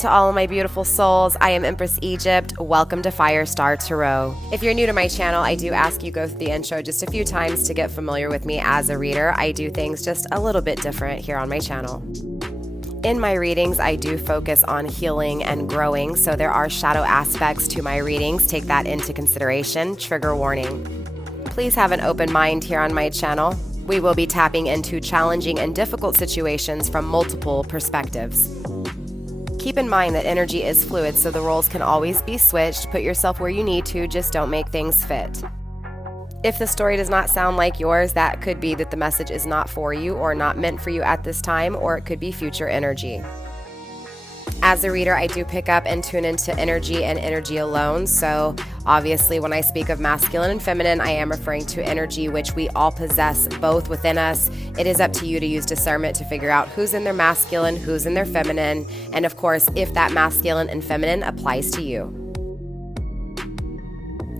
to all of my beautiful souls. I am Empress Egypt. Welcome to FireStar Tarot. If you're new to my channel, I do ask you go through the intro just a few times to get familiar with me as a reader. I do things just a little bit different here on my channel. In my readings, I do focus on healing and growing, so there are shadow aspects to my readings. Take that into consideration. Trigger warning. Please have an open mind here on my channel. We will be tapping into challenging and difficult situations from multiple perspectives. Keep in mind that energy is fluid, so the roles can always be switched. Put yourself where you need to, just don't make things fit. If the story does not sound like yours, that could be that the message is not for you or not meant for you at this time, or it could be future energy. As a reader, I do pick up and tune into energy and energy alone. So obviously when I speak of masculine and feminine, I am referring to energy, which we all possess both within us. It is up to you to use discernment to figure out who's in their masculine, who's in their feminine, and of course, if that masculine and feminine applies to you.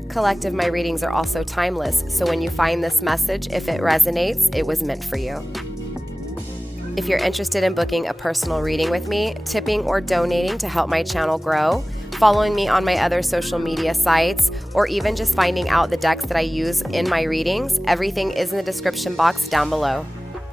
Collective, my readings are also timeless. So when you find this message, if it resonates, it was meant for you. If you're interested in booking a personal reading with me, tipping or donating to help my channel grow, following me on my other social media sites, or even just finding out the decks that I use in my readings, everything is in the description box down below.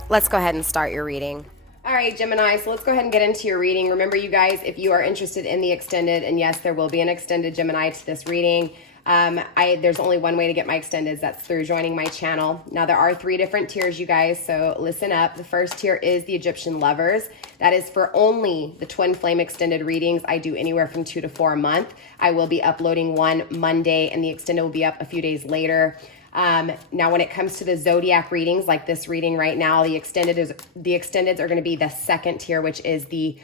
Let's go ahead and start your reading. All right, Gemini, so let's go ahead and get into your reading. Remember, you guys, if you are interested in the extended, and yes, there will be an extended Gemini to this reading, there's only one way to get my extendeds. That's through joining my channel. Now, there are 3 different tiers, you guys, so listen up. The first tier is the Egyptian Lovers. That is for only the Twin Flame extended readings. I do anywhere from 2 to 4 a month. I will be uploading one Monday, and the extended will be up a few days later. Now, when it comes to the zodiac readings, like this reading right now, the extendeds are going to be the second tier, which is the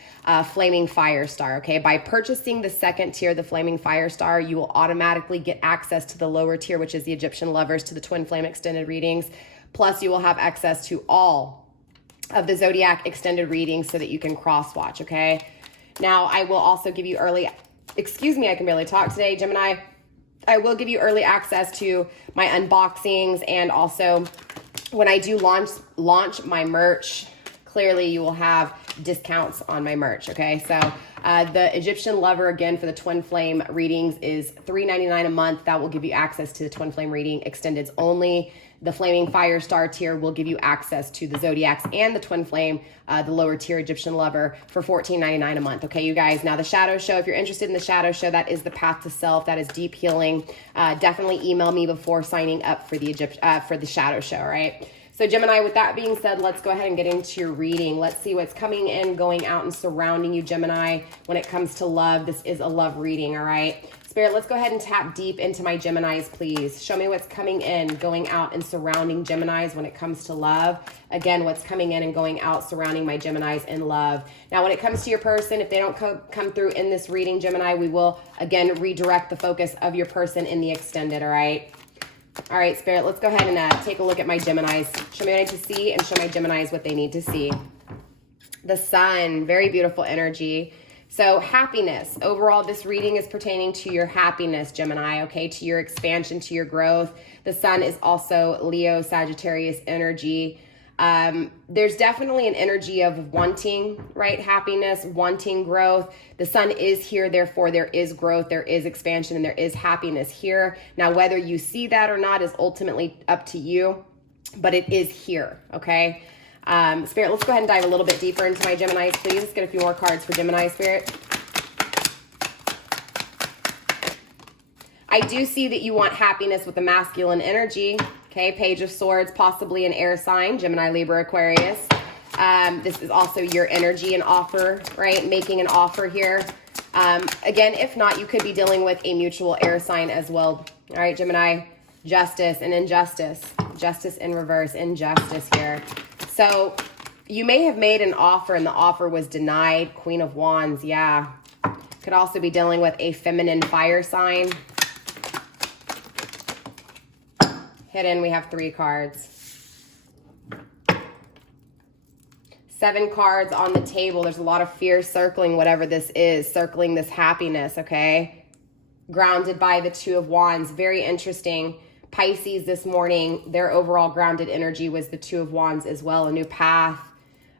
Flaming Fire Star. Okay, by purchasing the second tier, the Flaming Fire Star, you will automatically get access to the lower tier, which is the Egyptian Lovers, to the Twin Flame extended readings. Plus, you will have access to all of the zodiac extended readings so that you can cross watch. Okay. Now, I will also give you early. Excuse me, I can barely talk today, Gemini. I will give you early access to my unboxings, and also when I do launch my merch, clearly you will have discounts on my merch, okay? So the Egyptian Lover, again, for the Twin Flame readings is $3.99 a month. That will give you access to the Twin Flame reading extendeds only. The Flaming Fire Star tier will give you access to the Zodiacs and the Twin Flame, the lower tier Egyptian Lover, for $14.99 a month. Okay, you guys. Now, the Shadow Show, if you're interested in the Shadow Show, that is the path to self. That is deep healing. Definitely email me before signing up for the Shadow Show, all right? So, Gemini, with that being said, let's go ahead and get into your reading. Let's see what's coming in, going out, and surrounding you, Gemini, when it comes to love. This is a love reading, all right? Spirit, let's go ahead and tap deep into my Geminis, please. Show me what's coming in, going out, and surrounding Geminis when it comes to love. Again, what's coming in and going out, surrounding my Geminis in love. Now, when it comes to your person, if they don't come through in this reading, Gemini, we will, again, redirect the focus of your person in the extended, all right? All right, Spirit, let's go ahead and take a look at my Geminis. Show me what I need to see, and show my Geminis what they need to see. The Sun, very beautiful energy. So happiness. Overall, this reading is pertaining to your happiness, Gemini, okay, to your expansion, to your growth. The Sun is also Leo, Sagittarius energy. There's definitely an energy of wanting, right, happiness, wanting growth. The Sun is here, therefore there is growth, there is expansion, and there is happiness here. Now, whether you see that or not is ultimately up to you, but it is here, okay? Spirit, let's go ahead and dive a little bit deeper into my Geminis, please. Let's get a few more cards for Gemini, Spirit. I do see that you want happiness with the masculine energy. Okay, Page of Swords, possibly an air sign, Gemini, Libra, Aquarius. This is also your energy and offer, right? Making an offer here. Again, if not, you could be dealing with a mutual air sign as well. All right, Gemini, justice and injustice. Justice in reverse, injustice here. So you may have made an offer and the offer was denied. Queen of Wands, yeah. Could also be dealing with a feminine fire sign. Hidden, we have 3 cards. 7 cards on the table. There's a lot of fear circling whatever this is, circling this happiness, okay? Grounded by the 2 of Wands. Very interesting. Pisces this morning, their overall grounded energy was the 2 of Wands as well. A new path,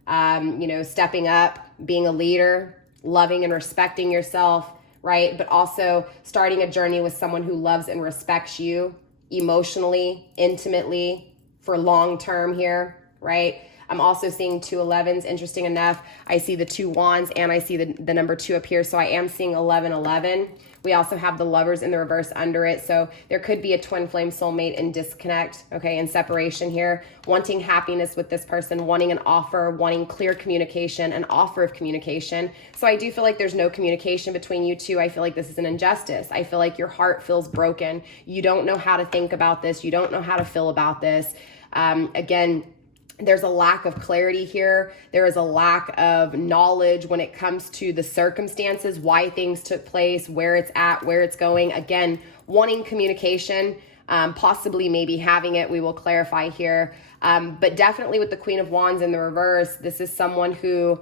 you know, stepping up, being a leader, loving and respecting yourself, right? But also starting a journey with someone who loves and respects you emotionally, intimately, for long term here, right? I'm also seeing 2 11s. Interesting enough, I see the 2 wands and I see the number 2 up here. So I am seeing 1111. We also have the lovers in the reverse under it. So there could be a twin flame soulmate in disconnect, okay, in separation here, wanting happiness with this person, wanting an offer, wanting clear communication, an offer of communication. So I do feel like there's no communication between you two. I feel like this is an injustice. I feel like your heart feels broken. You don't know how to think about this. You don't know how to feel about this. Again, there's a lack of clarity here. There is a lack of knowledge when it comes to the circumstances, why things took place, where it's at, where it's going. Again, wanting communication, possibly maybe having it, we will clarify here. But definitely with the Queen of Wands in the reverse, this is someone who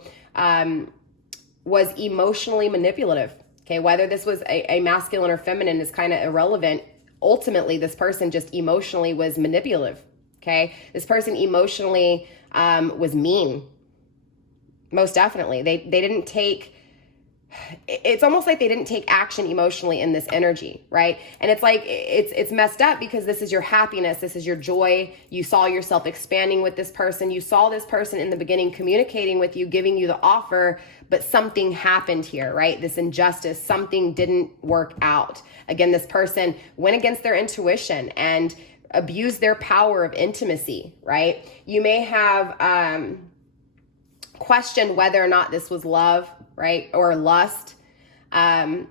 was emotionally manipulative. Okay, whether this was a masculine or feminine is kind of irrelevant. Ultimately, this person just emotionally was manipulative. Okay, this person emotionally was mean. Most definitely. They didn't take, it's almost like they didn't take action emotionally in this energy, right? And it's like, it's messed up because this is your happiness. This is your joy. You saw yourself expanding with this person. You saw this person in the beginning communicating with you, giving you the offer, but something happened here, right? This injustice, something didn't work out. Again, this person went against their intuition and abuse their power of intimacy, right? You may have questioned whether or not this was love, right? Or lust. And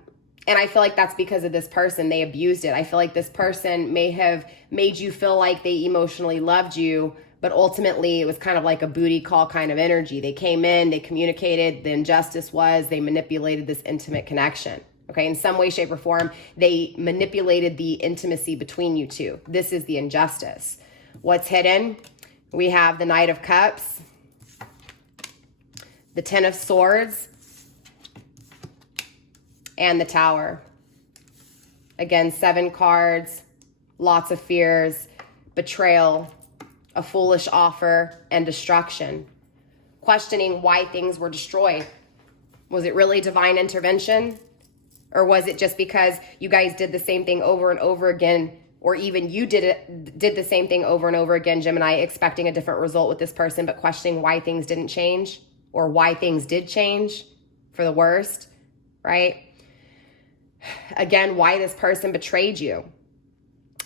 I feel like that's because of this person. They abused it. I feel like this person may have made you feel like they emotionally loved you, but ultimately it was kind of like a booty call kind of energy. They came in, they communicated, the injustice was they manipulated this intimate connection. Okay, in some way, shape, or form, they manipulated the intimacy between you two. This is the injustice. What's hidden? We have the Knight of Cups, the Ten of Swords, and the Tower. Again, 7 cards, lots of fears, betrayal, a foolish offer, and destruction. Questioning why things were destroyed. Was it really divine intervention? Or was it just because you guys did the same thing over and over again, or even you did the same thing over and over again, Gemini, expecting a different result with this person, but questioning why things didn't change or why things did change for the worst, right? Again, why this person betrayed you.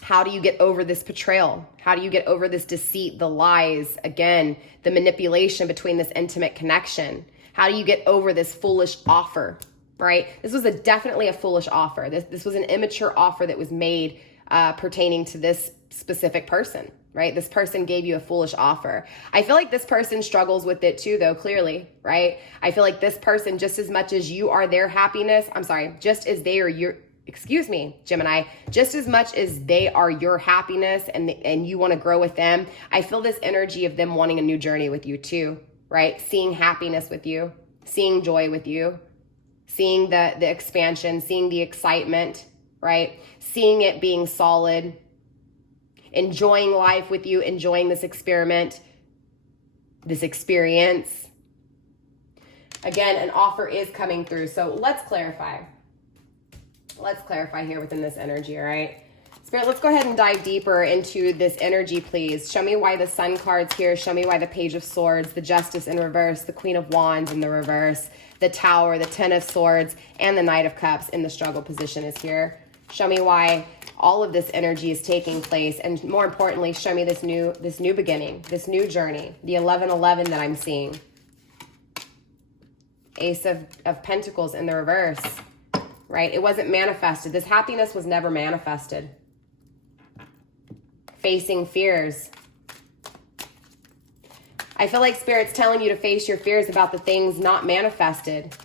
How do you get over this betrayal? How do you get over this deceit, the lies, again, the manipulation between this intimate connection? How do you get over this foolish offer? Right? This was definitely a foolish offer. This was an immature offer that was made pertaining to this specific person, right? This person gave you a foolish offer. I feel like this person struggles with it too, though, clearly, right? I feel like this person, just as much as you are their happiness, just as they are your, Gemini, just as much as they are your happiness and you want to grow with them, I feel this energy of them wanting a new journey with you too, right? Seeing happiness with you, seeing joy with you, seeing the expansion, seeing the excitement, right? Seeing it being solid, enjoying life with you, enjoying this experiment, this experience. Again, an offer is coming through. So let's clarify. Let's clarify here within this energy, all right? Spirit, let's go ahead and dive deeper into this energy, please. Show me why the Sun card's here. Show me why the Page of Swords, the Justice in reverse, the Queen of Wands in the reverse, the Tower, the Ten of Swords, and the Knight of Cups in the struggle position is here. Show me why all of this energy is taking place. And more importantly, show me this new beginning, this new journey, the 1111 that I'm seeing. Ace of Pentacles in the reverse, right? It wasn't manifested. This happiness was never manifested. Facing fears. I feel like Spirit's telling you to face your fears about the things not manifested.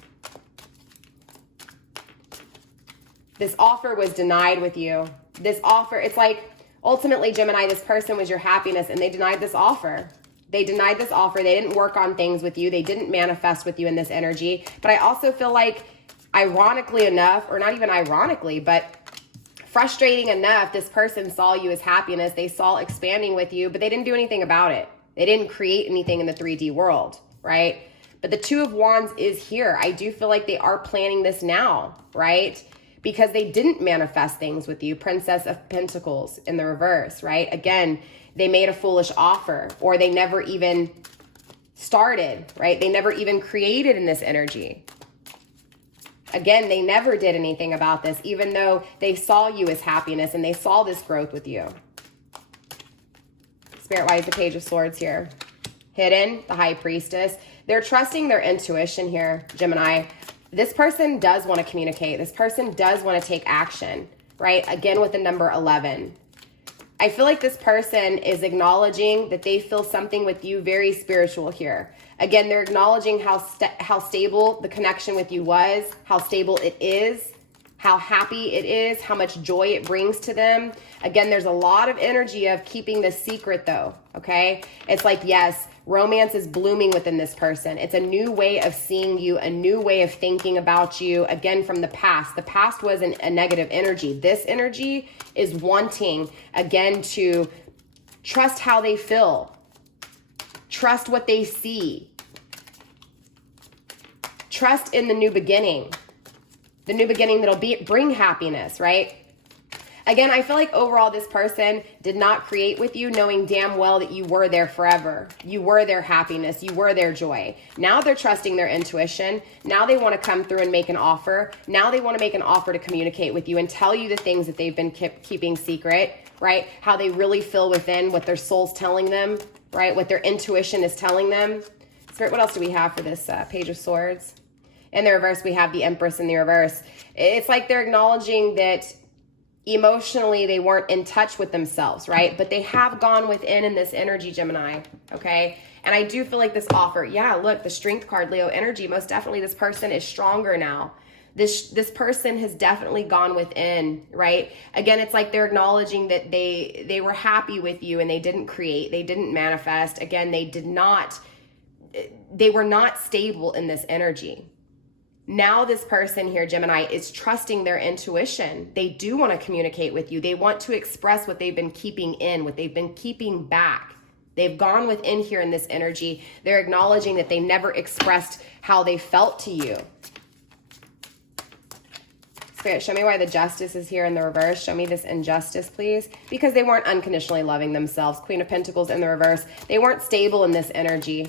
This offer was denied with you. This offer, it's like, ultimately, Gemini, this person was your happiness and they denied this offer. They denied this offer. They didn't work on things with you. They didn't manifest with you in this energy. But I also feel like, ironically enough, or not even ironically, but frustrating enough, this person saw you as happiness. They saw expanding with you, but they didn't do anything about it. They didn't create anything in the 3D world, right? But the Two of Wands is here. I do feel like they are planning this now, right? Because they didn't manifest things with you. Princess of Pentacles in the reverse, right? Again, they made a foolish offer, or they never even started, right? They never even created in this energy. Again, they never did anything about this, even though they saw you as happiness and they saw this growth with you. Spirit-wise, the Page of Swords here. Hidden, the High Priestess. They're trusting their intuition here, Gemini. This person does want to communicate. This person does want to take action, right? Again, with the number 11. I feel like this person is acknowledging that they feel something with you very spiritual here. Again, they're acknowledging how stable the connection with you was, how stable it is, how happy it is, how much joy it brings to them. Again, there's a lot of energy of keeping this secret though, okay? It's like, yes, romance is blooming within this person. It's a new way of seeing you, a new way of thinking about you, again, from the past. The past was a negative energy. This energy is wanting, again, to trust how they feel, trust what they see, trust in the new beginning that'll bring happiness, right? Again, I feel like overall this person did not create with you knowing damn well that you were there forever. You were their happiness. You were their joy. Now they're trusting their intuition. Now they want to come through and make an offer. Now they want to make an offer to communicate with you and tell you the things that they've been keeping secret, right? How they really feel within, what their soul's telling them, right? What their intuition is telling them. Spirit, what else do we have for this Page of Swords? In the reverse, we have the Empress in the reverse. It's like they're acknowledging that emotionally they weren't in touch with themselves, right? But they have gone within in this energy, Gemini, okay? And I do feel like this offer, yeah, look, the Strength card, Leo energy, most definitely this person is stronger now. This person has definitely gone within, right? Again, it's like they're acknowledging that they were happy with you and they didn't create, they didn't manifest. Again, they were not stable in this energy. Now this person here, Gemini, is trusting their intuition. They do want to communicate with you. They want to express what they've been keeping in, what they've been keeping back. They've gone within here in this energy. They're acknowledging that they never expressed how they felt to you. Spirit, show me why the Justice is here in the reverse. Show me this injustice, please. Because they weren't unconditionally loving themselves. Queen of Pentacles in the reverse. They weren't stable in this energy.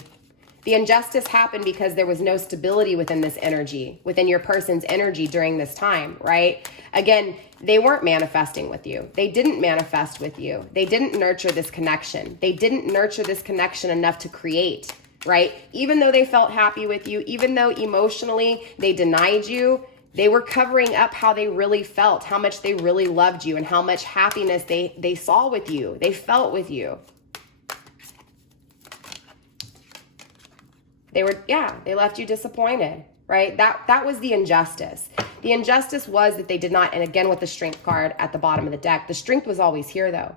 The injustice happened because there was no stability within this energy, within your person's energy during this time, right? Again, they weren't manifesting with you. They didn't manifest with you. They didn't nurture this connection. They didn't nurture this connection enough to create, right? Even though they felt happy with you, even though emotionally they denied you, they were covering up how they really felt, how much they really loved you, and how much happiness they saw with you, they felt with you. They left you disappointed, right? That was the injustice. The injustice was that they did not, and again with the Strength card at the bottom of the deck, the strength was always here though.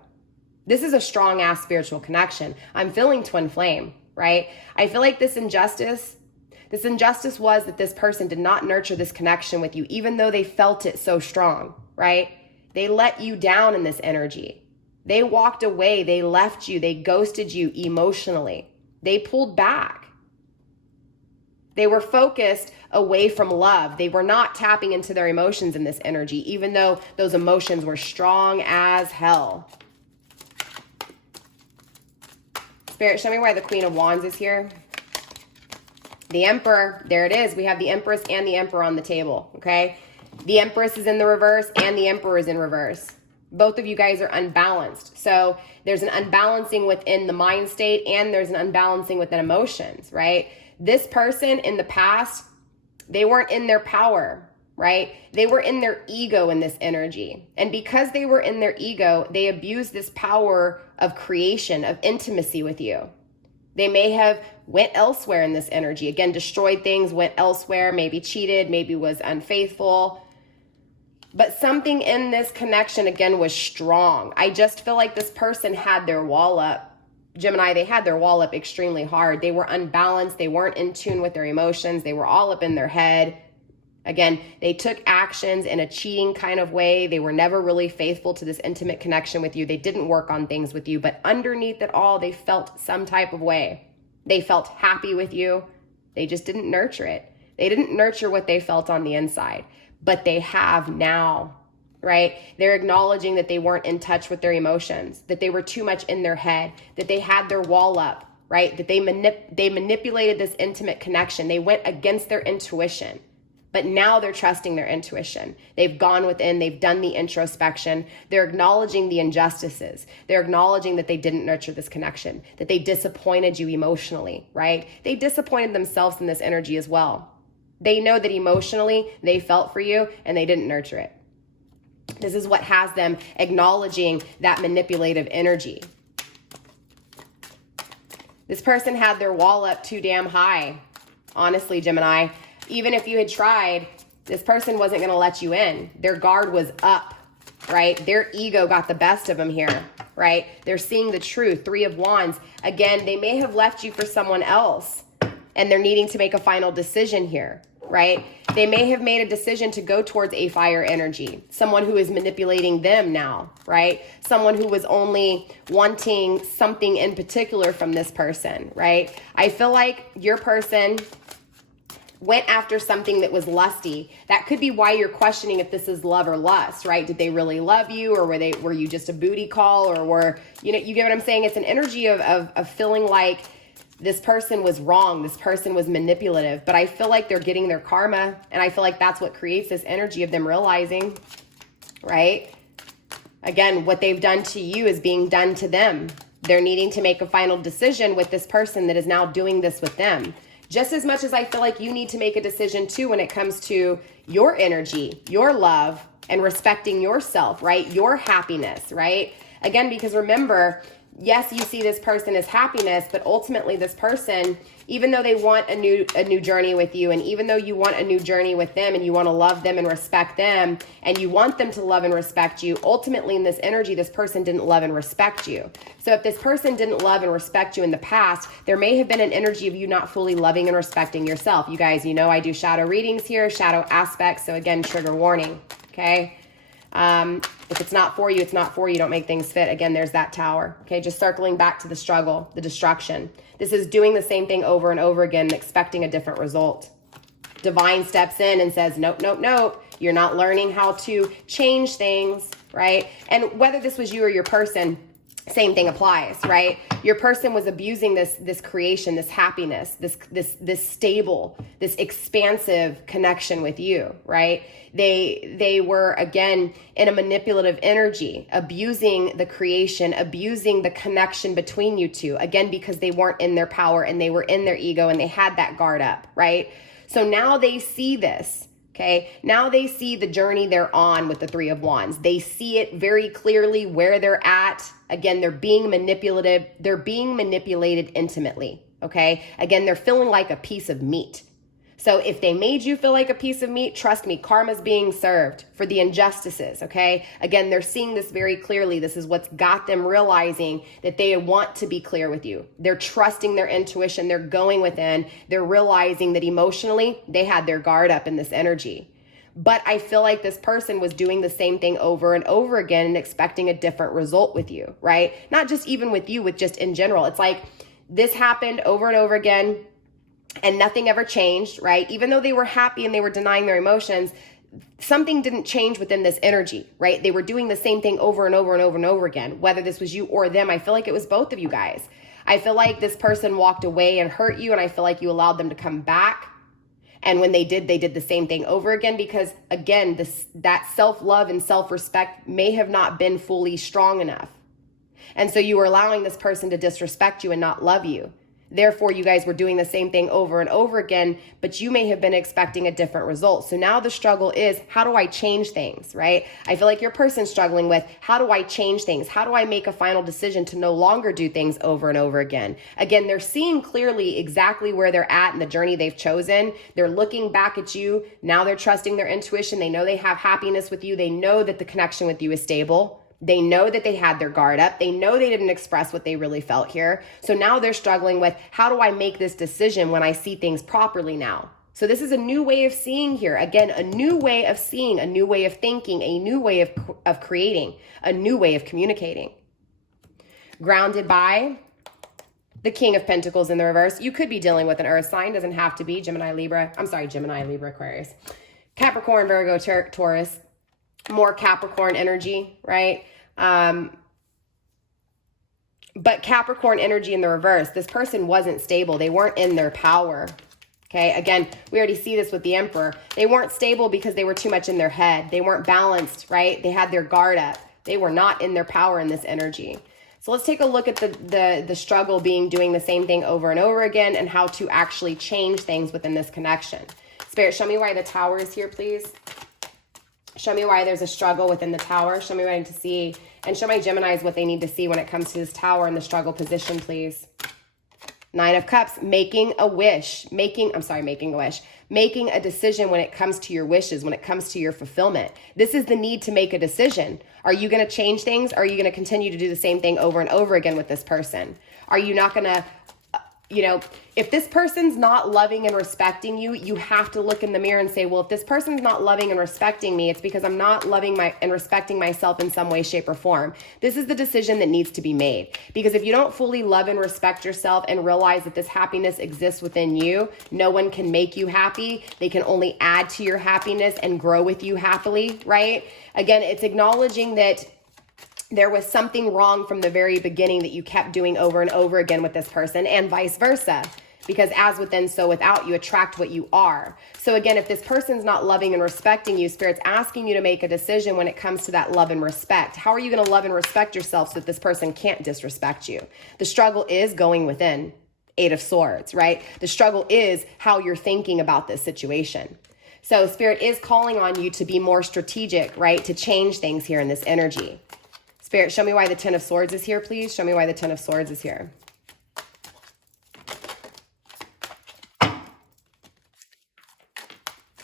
This is a strong ass spiritual connection. I'm feeling twin flame, right? I feel like this injustice was that this person did not nurture this connection with you, even though they felt it so strong, right? They let you down in this energy. They walked away, they left you, they ghosted you emotionally. They pulled back. They were focused away from love. They were not tapping into their emotions in this energy, even though those emotions were strong as hell. Spirit, show me why the Queen of Wands is here. The Emperor, there it is. We have the Empress and the Emperor on the table, okay? The Empress is in the reverse and the Emperor is in reverse. Both of you guys are unbalanced. So there's an unbalancing within the mind state and there's an unbalancing within emotions, right? This person in the past, they weren't in their power, right? They were in their ego in this energy. And because they were in their ego, they abused this power of creation, of intimacy with you. They may have went elsewhere in this energy. Again, destroyed things, went elsewhere, maybe cheated, maybe was unfaithful. But something in this connection, again, was strong. I just feel like this person had their wall up. Gemini, they had their wall up extremely hard. They were unbalanced. They weren't in tune with their emotions. They were all up in their head. Again, they took actions in a cheating kind of way. They were never really faithful to this intimate connection with you. They didn't work on things with you, but underneath it all, they felt some type of way. They felt happy with you. They just didn't nurture it. They didn't nurture what they felt on the inside, but they have now, right? They're acknowledging that they weren't in touch with their emotions, that they were too much in their head, that they had their wall up, right? That they manipulated this intimate connection. They went against their intuition. But now they're trusting their intuition. They've gone within, they've done the introspection. They're acknowledging the injustices. They're acknowledging that they didn't nurture this connection, that they disappointed you emotionally, right? They disappointed themselves in this energy as well. They know that emotionally they felt for you and they didn't nurture it. This is what has them acknowledging that manipulative energy. This person had their wall up too damn high. Honestly, Gemini, even if you had tried, this person wasn't going to let you in. Their guard was up, right? Their ego got the best of them here, right? They're seeing the truth. 3 of Wands. Again, they may have left you for someone else and they're needing to make a final decision here, right? They may have made a decision to go towards a fire energy, someone who is manipulating them now, right? Someone who was only wanting something in particular from this person, right? I feel like your person went after something that was lusty. That could be why you're questioning if this is love or lust, right? Did they really love you, or were you just a booty call, or you get what I'm saying? It's an energy of feeling like this person was wrong, this person was manipulative, but I feel like they're getting their karma, and I feel like that's what creates this energy of them realizing, right? Again, what they've done to you is being done to them. They're needing to make a final decision with this person that is now doing this with them. Just as much as I feel like you need to make a decision too when it comes to your energy, your love, and respecting yourself, right? Your happiness, right? Again, because remember, yes, you see this person as happiness, but ultimately this person, even though they want a new journey with you, and even though you want a new journey with them and you want to love them and respect them, and you want them to love and respect you, ultimately in this energy, this person didn't love and respect you. So if this person didn't love and respect you in the past, there may have been an energy of you not fully loving and respecting yourself. You guys, I do shadow readings here, shadow aspects. So again, trigger warning, okay? If it's not for you, it's not for you. Don't make things fit. Again, there's that tower. Okay, just circling back to the struggle, the destruction. This is doing the same thing over and over again and expecting a different result. Divine steps in and says, nope, nope, nope. You're not learning how to change things, right? And whether this was you or your person, same thing applies, right? Your person was abusing this creation, this happiness, this stable, this expansive connection with you, right? They were, again, in a manipulative energy, abusing the creation, abusing the connection between you two, again, because they weren't in their power and they were in their ego and they had that guard up, right? So now they see this. Okay, now they see the journey they're on with the 3 of Wands. They see it very clearly where they're at. Again, they're being manipulative. They're being manipulated intimately. Okay, again, they're feeling like a piece of meat. So if they made you feel like a piece of meat, trust me, karma's being served for the injustices, okay? Again, they're seeing this very clearly. This is what's got them realizing that they want to be clear with you. They're trusting their intuition. They're going within. They're realizing that emotionally, they had their guard up in this energy. But I feel like this person was doing the same thing over and over again and expecting a different result with you, right? Not just even with you, with just in general. It's like this happened over and over again, and nothing ever changed, right? Even though they were happy and they were denying their emotions, something didn't change within this energy, right? They were doing the same thing over and over and over and over again, whether this was you or them. I feel like it was both of you guys. I feel like this person walked away and hurt you, and I feel like you allowed them to come back. And when they did the same thing over again, because again, that self-love and self-respect may have not been fully strong enough. And so you were allowing this person to disrespect you and not love you. Therefore, you guys were doing the same thing over and over again, but you may have been expecting a different result. So now the struggle is, how do I change things, right? I feel like your person's struggling with, how do I change things? How do I make a final decision to no longer do things over and over again? Again, they're seeing clearly exactly where they're at in the journey they've chosen. They're looking back at you. Now they're trusting their intuition. They know they have happiness with you. They know that the connection with you is stable. They know that they had their guard up. They know they didn't express what they really felt here. So now they're struggling with, how do I make this decision when I see things properly now? So this is a new way of seeing here. Again, a new way of seeing, a new way of thinking, a new way of creating, a new way of communicating. Grounded by The King of Pentacles in the reverse. You could be dealing with an earth sign. Doesn't have to be Gemini, Libra. I'm sorry, Gemini, Libra, Aquarius. Capricorn, Virgo, Taurus. More Capricorn energy, right? But Capricorn energy in the reverse. This person wasn't stable. They weren't in their power. Okay, again, we already see this with the Emperor. They weren't stable because they were too much in their head. They weren't balanced, right? They had their guard up. They were not in their power in this energy. So let's take a look at the struggle being doing the same thing over and over again and how to actually change things within this connection. Spirit, show me why the Tower is here, please. Show me why there's a struggle within the Tower. Show me what I need to see. And show my Geminis what they need to see when it comes to this Tower in the struggle position, please. Nine of Cups, making a wish. Making a decision when it comes to your wishes, when it comes to your fulfillment. This is the need to make a decision. Are you going to change things? Or are you going to continue to do the same thing over and over again with this person? Are you not going to, if this person's not loving and respecting you, you have to look in the mirror and say, well, if this person's not loving and respecting me, it's because I'm not loving and respecting myself in some way, shape, or form. This is the decision that needs to be made. Because if you don't fully love and respect yourself and realize that this happiness exists within you, no one can make you happy. They can only add to your happiness and grow with you happily, right? Again, it's acknowledging that there was something wrong from the very beginning that you kept doing over and over again with this person, and vice versa. Because as within, so without, you attract what you are. So again, if this person's not loving and respecting you, Spirit's asking you to make a decision when it comes to that love and respect. How are you going to love and respect yourself so that this person can't disrespect you? The struggle is going within. Eight of Swords, right? The struggle is how you're thinking about this situation. So Spirit is calling on you to be more strategic, right? To change things here in this energy. Spirit, show me why the Ten of Swords is here, please. Show me why the Ten of Swords is here.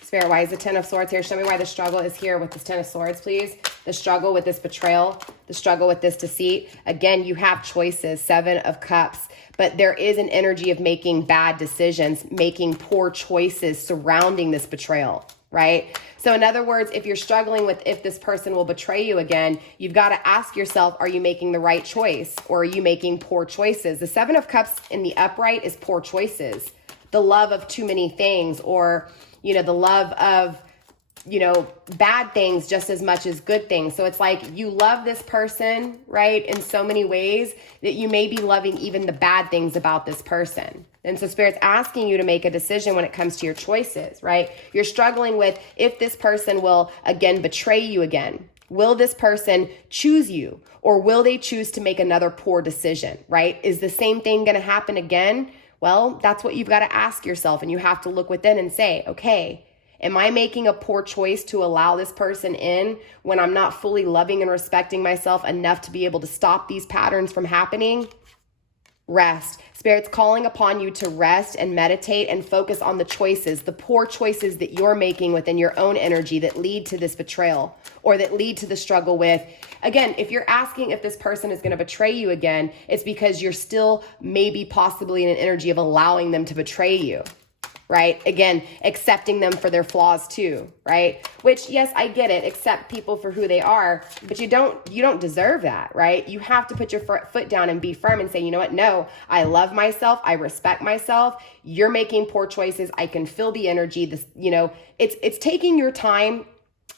Spirit, why is the Ten of Swords here? Show me why the struggle is here with this Ten of Swords, please. The struggle with this betrayal, the struggle with this deceit. Again, you have choices, Seven of Cups, but there is an energy of making bad decisions, making poor choices surrounding this betrayal, right? So in other words, if you're struggling with if this person will betray you again, you've got to ask yourself, are you making the right choice or are you making poor choices? The Seven of Cups in the upright is poor choices. The love of too many things, or, the love of, bad things just as much as good things. So it's like you love this person, right, in so many ways that you may be loving even the bad things about this person. And so Spirit's asking you to make a decision when it comes to your choices, right? You're struggling with if this person will again betray you again. Will this person choose you, or will they choose to make another poor decision, right? Is the same thing going to happen again? Well, that's what you've got to ask yourself, and you have to look within and say, okay, am I making a poor choice to allow this person in when I'm not fully loving and respecting myself enough to be able to stop these patterns from happening? Rest. Spirit's calling upon you to rest and meditate and focus on the choices, the poor choices that you're making within your own energy that lead to this betrayal or that lead to the struggle with. Again, if you're asking if this person is going to betray you again, it's because you're still maybe possibly in an energy of allowing them to betray you. Right? Again, accepting them for their flaws too, right? Which, yes, I get it. Accept people for who they are, but you don't deserve that, right? You have to put your foot down and be firm and say, you know what? No, I love myself. I respect myself. You're making poor choices. I can feel the energy. This, it's taking your time.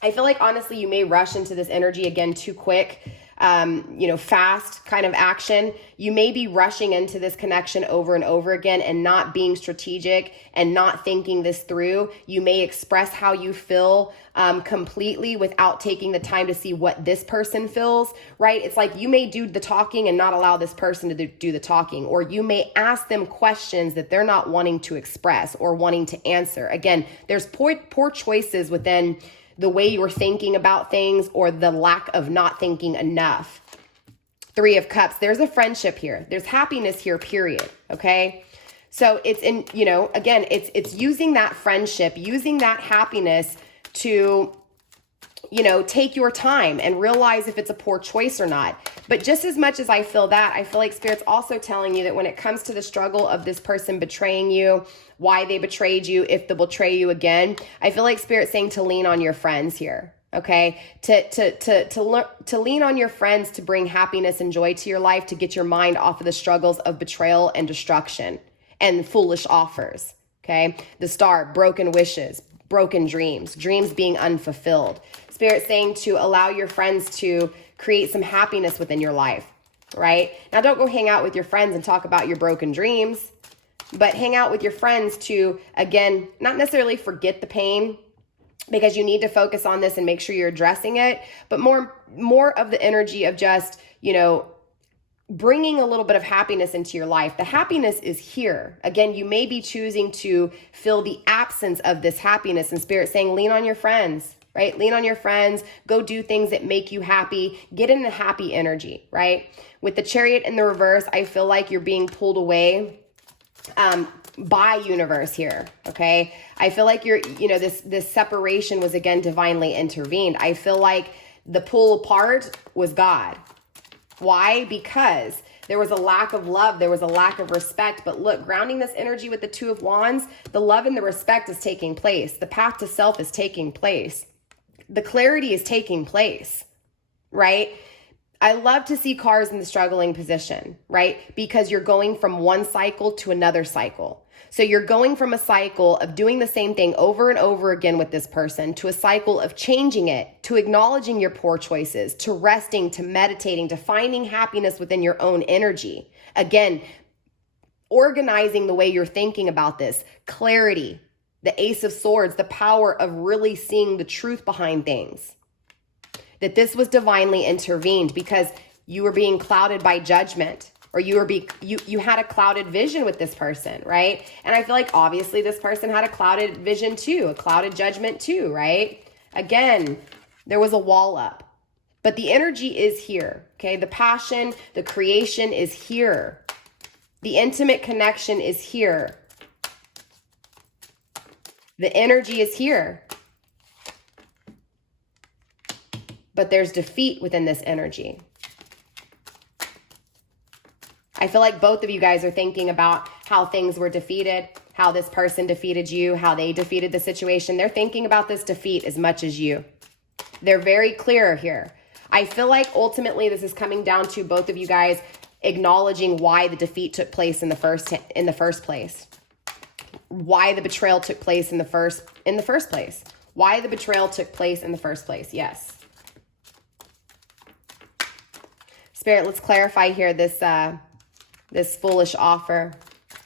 I feel like honestly, you may rush into this energy again too quick. Fast kind of action. You may be rushing into this connection over and over again and not being strategic and not thinking this through. You may express how you feel completely without taking the time to see what this person feels, right? It's like you may do the talking and not allow this person to do the talking, or you may ask them questions that they're not wanting to express or wanting to answer. Again, there's poor choices within the way you're thinking about things or the lack of not thinking enough. Three of Cups, there's a friendship here. There's happiness here, period. Okay. So it's in, again, it's using that friendship, using that happiness to, take your time and realize if it's a poor choice or not. But just as much as I feel that, I feel like Spirit's also telling you that when it comes to the struggle of this person betraying you, why they betrayed you, if they'll betray you again, I feel like Spirit's saying to lean on your friends here, Okay, to lean on your friends to bring happiness and joy to your life, to get your mind off of the struggles of betrayal and destruction and foolish offers. Okay, the star, broken wishes, broken dreams, dreams being unfulfilled. Spirit saying to allow your friends to create some happiness within your life, right? Now, don't go hang out with your friends and talk about your broken dreams, but hang out with your friends to, again, not necessarily forget the pain, because you need to focus on this and make sure you're addressing it, but more of the energy of just, you know, bringing a little bit of happiness into your life. The happiness is here. Again, you may be choosing to fill the absence of this happiness, and Spirit saying, lean on your friends, right? Lean on your friends, go do things that make you happy, get in a happy energy, right? With the Chariot in the reverse, I feel like you're being pulled away by universe here. Okay. I feel like this separation was again divinely intervened. I feel like the pull apart was God. Why? Because there was a lack of love. There was a lack of respect. But look, grounding this energy with the Two of Wands, the love and the respect is taking place. The path to self is taking place. The clarity is taking place, right? I love to see cars in the struggling position, right? Because you're going from one cycle to another cycle. So you're going from a cycle of doing the same thing over and over again with this person to a cycle of changing it, to acknowledging your poor choices, to resting, to meditating, to finding happiness within your own energy. Again, organizing the way you're thinking about this, clarity, the Ace of Swords, the power of really seeing the truth behind things. That this was divinely intervened because you were being clouded by judgment, or you had a clouded vision with this person, right? And I feel like obviously this person had a clouded vision too, a clouded judgment too, right? Again, there was a wall up, but the energy is here, okay? The passion, the creation is here. The intimate connection is here. The energy is here. But there's defeat within this energy. I feel like both of you guys are thinking about how things were defeated, how this person defeated you, how they defeated the situation. They're thinking about this defeat as much as you. They're very clear here. I feel like ultimately this is coming down to both of you guys acknowledging why the defeat took place in the first place. Why the betrayal took place in the first place. Why the betrayal took place in the first place. Yes. Spirit, let's clarify here this foolish offer.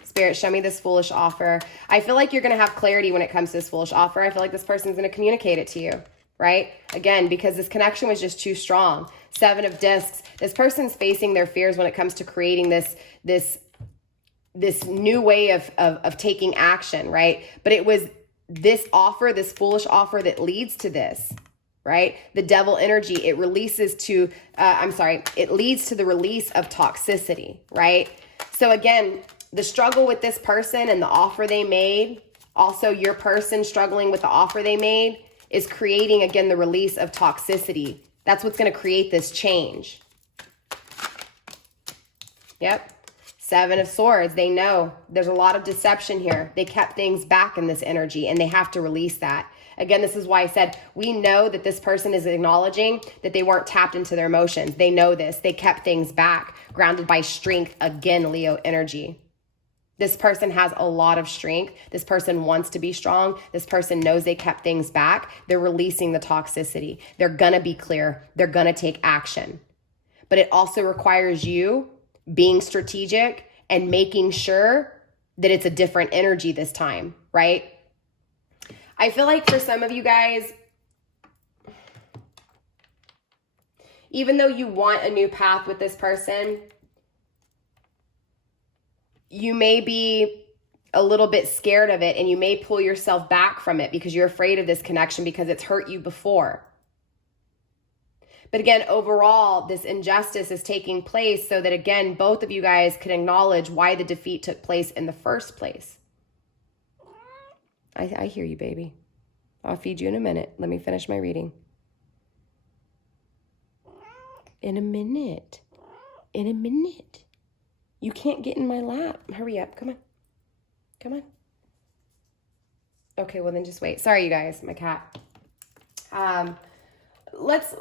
Spirit, show me this foolish offer. I feel like you're going to have clarity when it comes to this foolish offer. I feel like this person's going to communicate it to you, right? Again, because this connection was just too strong. Seven of Discs. This person's facing their fears when it comes to creating this new way of taking action, right? But it was this offer, this foolish offer that leads to this. Right? The devil energy, it leads to the release of toxicity, right? So again, the struggle with this person and the offer they made, also your person struggling with the offer they made, is creating, again, the release of toxicity. That's what's going to create this change. Yep. Seven of Swords. They know there's a lot of deception here. They kept things back in this energy and they have to release that. Again, this is why I said we know that this person is acknowledging that they weren't tapped into their emotions. They know this. They kept things back, grounded by strength. Again, Leo energy. This person has a lot of strength. This person wants to be strong. This person knows they kept things back. They're releasing the toxicity. They're going to be clear. They're going to take action. But it also requires you being strategic and making sure that it's a different energy this time, right? I feel like for some of you guys, even though you want a new path with this person, you may be a little bit scared of it and you may pull yourself back from it because you're afraid of this connection because it's hurt you before. But again, overall, this injustice is taking place so that, again, both of you guys can acknowledge why the defeat took place in the first place. I hear you, baby. I'll feed you in a minute. Let me finish my reading. In a minute. In a minute. You can't get in my lap. Hurry up. Come on. Come on. Okay, well then just wait. Sorry, you guys. My cat. let's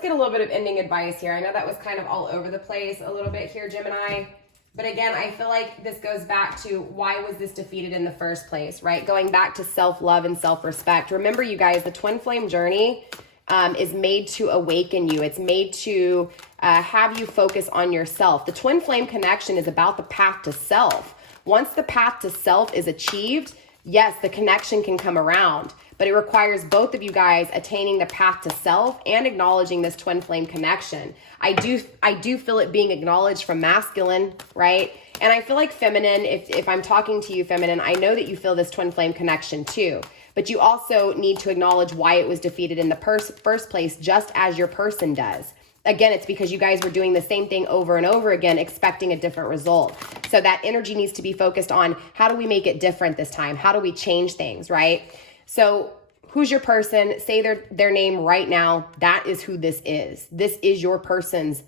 get a little bit of ending advice here. I know that was kind of all over the place a little bit here, Gemini. But again, I feel like this goes back to why was this defeated in the first place, right? Going back to self-love and self-respect. Remember, you guys, the twin flame journey is made to awaken you. It's made to have you focus on yourself. The twin flame connection is about the path to self. Once the path to self is achieved, yes, the connection can come around, but it requires both of you guys attaining the path to self and acknowledging this twin flame connection. I do feel it being acknowledged from masculine, right? And I feel like feminine, if I'm talking to you feminine, I know that you feel this twin flame connection too, but you also need to acknowledge why it was defeated in the first place, just as your person does. Again, it's because you guys were doing the same thing over and over again, expecting a different result. So that energy needs to be focused on how do we make it different this time? How do we change things, right? So who's your person? Say their name right now. That is who this is. This is your person's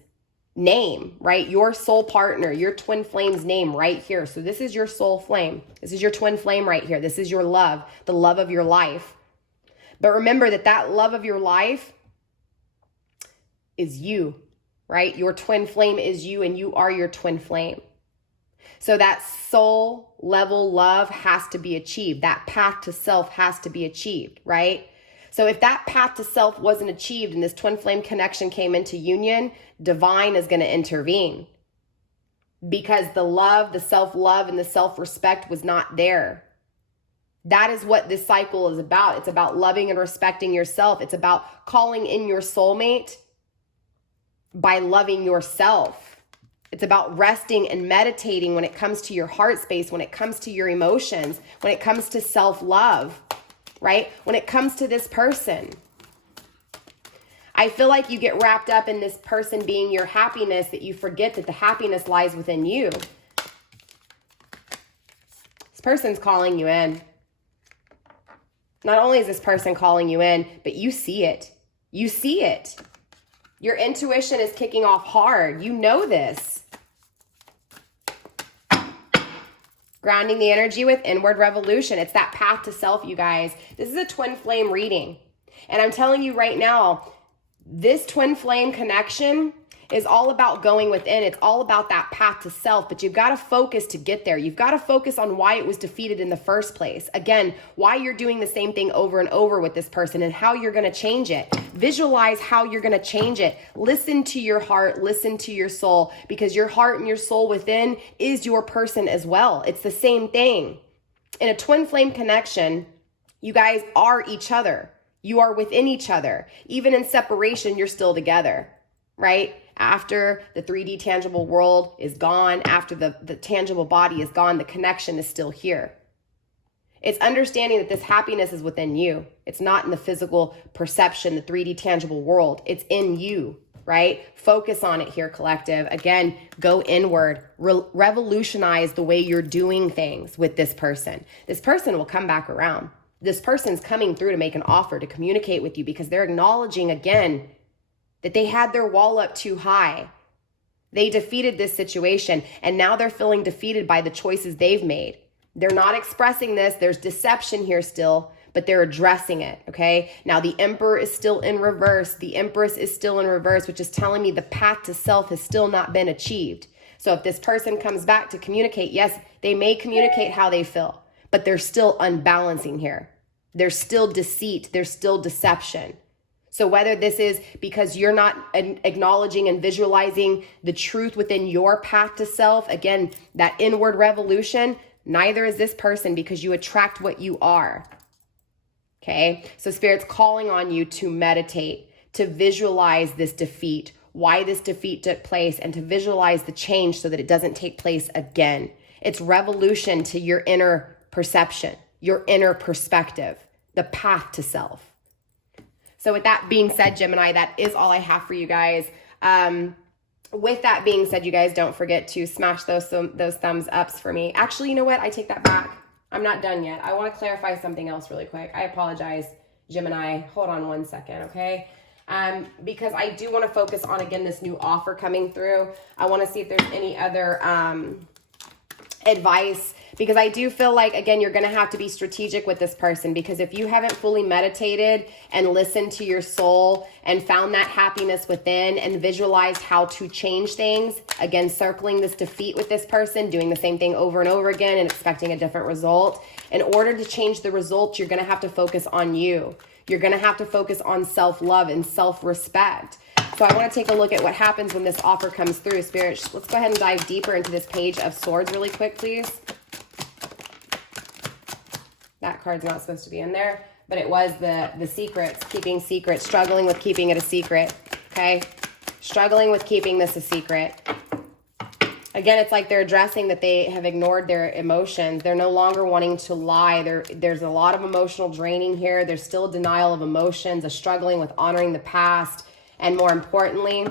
name, right? Your soul partner, your twin flame's name right here. So this is your soul flame. This is your twin flame right here. This is your love, the love of your life. But remember that love of your life is you, right? Your twin flame is you, and you are your twin flame. So that soul level love has to be achieved. That path to self has to be achieved, right? So if that path to self wasn't achieved and this twin flame connection came into union, divine is going to intervene because the love, the self-love, and the self-respect was not there. That is what this cycle is about. It's about loving and respecting yourself. It's about calling in your soulmate by loving yourself. It's about resting and meditating when it comes to your heart space, when it comes to your emotions, when it comes to self-love, right? When it comes to this person. I feel like you get wrapped up in this person being your happiness that you forget that the happiness lies within you. This person's calling you in. Not only is this person calling you in, but you see it. You see it. Your intuition is kicking off hard. You know this. Grounding the energy with inward revolution. It's that path to self, you guys. This is a twin flame reading. And I'm telling you right now, this twin flame connection is all about going within. It's all about that path to self, but you've got to focus to get there. You've got to focus on why it was defeated in the first place. Again, why you're doing the same thing over and over with this person and how you're going to change it. Visualize how you're going to change it. Listen to your heart, listen to your soul, because your heart and your soul within is your person as well. It's the same thing. In a twin flame connection, you guys are each other. You are within each other. Even in separation, you're still together, right? After the 3D tangible world is gone, after the tangible body is gone, the connection is still here. It's understanding that this happiness is within you. It's not in the physical perception, the 3D tangible world. It's in you, right? Focus on it here, collective. Again, go inward. Revolutionize the way you're doing things with this person. This person will come back around. This person's coming through to make an offer, to communicate with you, because they're acknowledging again that they had their wall up too high. They defeated this situation, and now they're feeling defeated by the choices they've made. They're not expressing this. There's deception here still, but they're addressing it, okay? Now the Emperor is still in reverse. The Empress is still in reverse, which is telling me the path to self has still not been achieved. So if this person comes back to communicate, yes, they may communicate how they feel, but they're still unbalancing here. There's still deceit. There's still deception. So whether this is because you're not acknowledging and visualizing the truth within your path to self, again, that inward revolution, neither is this person, because you attract what you are. Okay? So Spirit's calling on you to meditate, to visualize this defeat, why this defeat took place, and to visualize the change so that it doesn't take place again. It's revolution to your inner perception, your inner perspective, the path to self. So with that being said, Gemini, that is all I have for you guys. With that being said, you guys, don't forget to smash those thumbs ups for me. Actually, you know what? I take that back. I'm not done yet. I want to clarify something else really quick. I apologize, Gemini. Hold on one second, okay? Because I do want to focus on, again, this new offer coming through. I want to see if there's any other advice, Because I do feel like, again, you're going to have to be strategic with this person, because if you haven't fully meditated and listened to your soul and found that happiness within and visualized how to change things, again, circling this defeat with this person, doing the same thing over and over again and expecting a different result. In order to change the result, you're going to have to focus on you. You're going to have to focus on self-love and self-respect. So I want to take a look at what happens when this offer comes through. Spirit, let's go ahead and dive deeper into this Page of Swords really quick, please. That card's not supposed to be in there, but it was the secrets, keeping secrets, struggling with keeping it a secret, okay? Struggling with keeping this a secret. Again, it's like they're addressing that they have ignored their emotions. They're no longer wanting to lie. There's a lot of emotional draining here. There's still a denial of emotions, a struggling with honoring the past, and more importantly,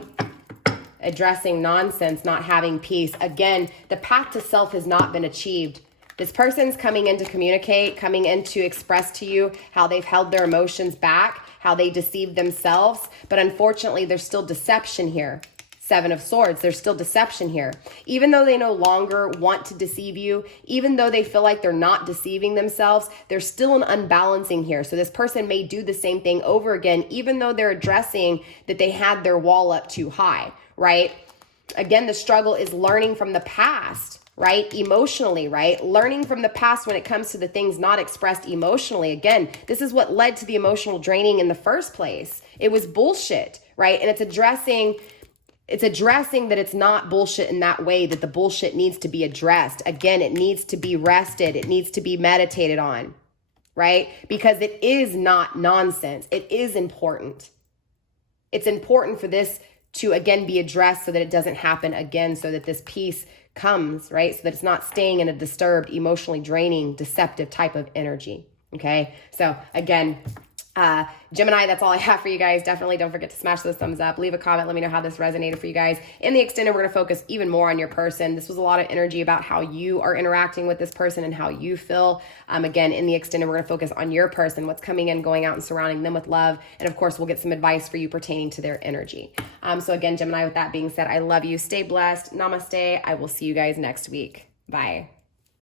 addressing nonsense, not having peace. Again, the path to self has not been achieved. This person's coming in to communicate, coming in to express to you how they've held their emotions back, how they deceived themselves. But unfortunately, there's still deception here. Seven of Swords, there's still deception here. Even though they no longer want to deceive you, even though they feel like they're not deceiving themselves, there's still an unbalancing here. So this person may do the same thing over again, even though they're addressing that they had their wall up too high, right? Again, the struggle is learning from the past, right? Emotionally, right? Learning from the past when it comes to the things not expressed emotionally. Again, this is what led to the emotional draining in the first place. It was bullshit, right? And it's addressing that it's not bullshit in that way, that the bullshit needs to be addressed. Again, it needs to be rested. It needs to be meditated on, right? Because it is not nonsense. It is important. It's important for this to, again, be addressed so that it doesn't happen again, so that this peace comes, right? So that it's not staying in a disturbed, emotionally draining, deceptive type of energy, okay? So again, Gemini, that's all I have for you guys. Definitely don't forget to smash those thumbs up. Leave a comment. Let me know how this resonated for you guys. In the extended, we're going to focus even more on your person. This was a lot of energy about how you are interacting with this person and how you feel. Again, in the extended, we're going to focus on your person, what's coming in, going out, and surrounding them with love. And of course, we'll get some advice for you pertaining to their energy. So again, Gemini, with that being said, I love you. Stay blessed. Namaste. I will see you guys next week. Bye.